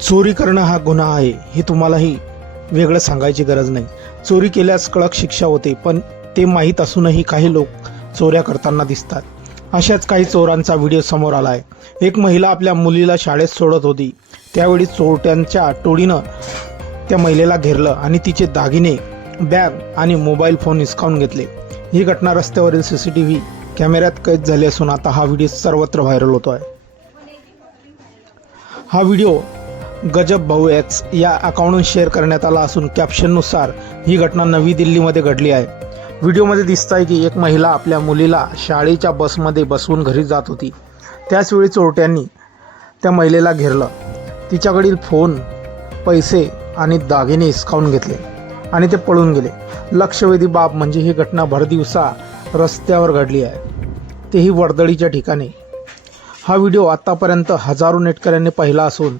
चोरी करणं हा गुन्हा आहे हे तुम्हालाही वेगळं सांगायची गरज नाही। चोरी केल्यास कडक शिक्षा होते, पण ते माहीत असूनही काही लोक चोऱ्या करताना दिसतात। अशाच काही चोरांचा व्हिडिओ समोर आला आहे। एक महिला आपल्या मुलीला शाळेत सोडत होती, त्यावेळी चोरट्यांच्या टोळीनं त्या महिलेला घेरलं आणि तिचे दागिने, बॅग आणि मोबाईल फोन हिसकावून घेतले। ही घटना रस्त्यावरील CCTV कॅमेऱ्यात कैद झाली असून आता हा व्हिडिओ सर्वत्र व्हायरल होतो आहे। हा व्हिडिओ गजब भाऊ एक्स या अकाउंटवरून शेअर करण्यात आला असून कॅप्शननुसार ही घटना नवी दिल्लीमध्ये घडली आहे। व्हिडिओमध्ये दिसत आहे की एक महिला आपल्या मुलीला शाळेच्या बसमध्ये बसवून घरी जात होती। त्याचवेळी चोरट्यांनी त्या महिलेला घेरलं, तिच्याकडील फोन, पैसे आणि दागिने हिसकावून घेतले आणि ते पळून गेले। लक्षवेधी बाब म्हणजे ही घटना भरदिवसा रस्त्यावर घडली आहे, तेही वर्दळीच्या ठिकाणी। हा व्हिडिओ आतापर्यंत हजारो नेटकऱ्यांनी पाहिला असून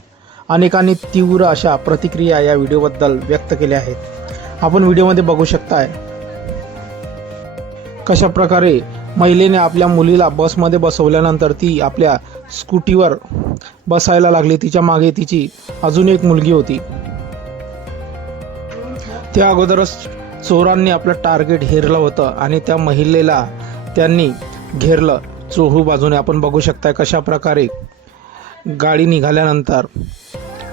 अनेकांनी तीव्र अशा प्रतिक्रिया या व्हिडिओबद्दल व्यक्त केल्या आहेत। आपण व्हिडिओमध्ये बघू शकताय कशा प्रकारे महिलेने आपल्या मुलीला बसमध्ये बसवल्यानंतर ती आपल्या स्कूटीवर बसायला लागली। तिच्या मागे तिची अजून एक मुलगी होती। त्या अगोदरच चोरांनी आपलं टार्गेट हेरलं होतं आणि त्या महिलेला त्यांनी घेरलं चोहू बाजूने। आपण बघू शकताय कशा प्रकारे गाडी निघाल्यानंतर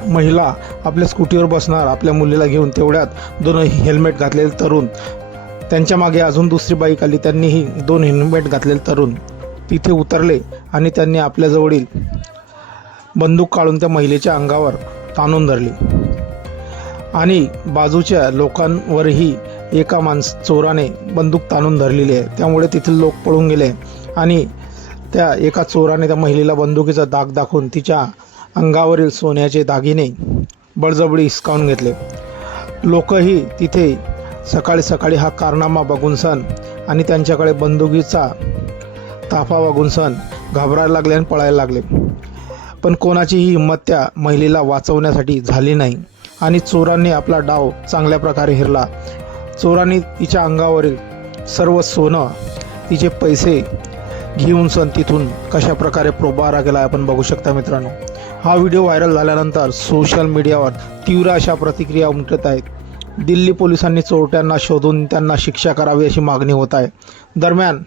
महिला आपल्या स्कूटीवर बसणार आपल्या मुलीला घेऊन, तेवढ्यात दोन हेल्मेट घातलेले तरुण, त्यांच्या मागे अजून दुसरी बाईक आली, त्यांनीही 2 हेल्मेट घातलेले तरुण तिथे उतरले आणि त्यांनी आपल्याजवळील बंदूक काढून त्या महिलेच्या अंगावर ताणून धरली आणि बाजूच्या लोकांवरही एका चोराने बंदूक ताणून धरलेली आहे। त्यामुळे तेथील लोक पळून गेले आणि त्या एका चोराने त्या महिलेला बंदुकीचा दाग दाखवून तिच्या अंगावरील सोन्याचे दागिने बळजबरी हिसकावून घेतले। लोकही तिथे सकाळी सकाळी हा कारनामा बघून सण आणि त्यांच्याकडे बंदुकीचा ताफा बघून सण घाबरायला लागले आणि पळायला लागले, पण कोणाचीही हिंमत त्या महिलेला वाचवण्यासाठी झाली नाही आणि चोरांनी आपला डाव चांगल्या प्रकारे हेरला। चोरांनी तिच्या अंगावरील सर्व सोनं, तिचे पैसे घेऊन सण तिथून कशा प्रकारे पोबारा केला आपण बघू शकता मित्रांनो। हा व्हिडिओ व्हायरल झाल्यानंतर सोशल मीडियावर तीव्र अशा प्रतिक्रिया उमटत आहेत। दिल्ली पोलिसांनी चोरट्यांना शोधून त्यांना शिक्षा करावी अशी मागणी होत आहे। दरम्यान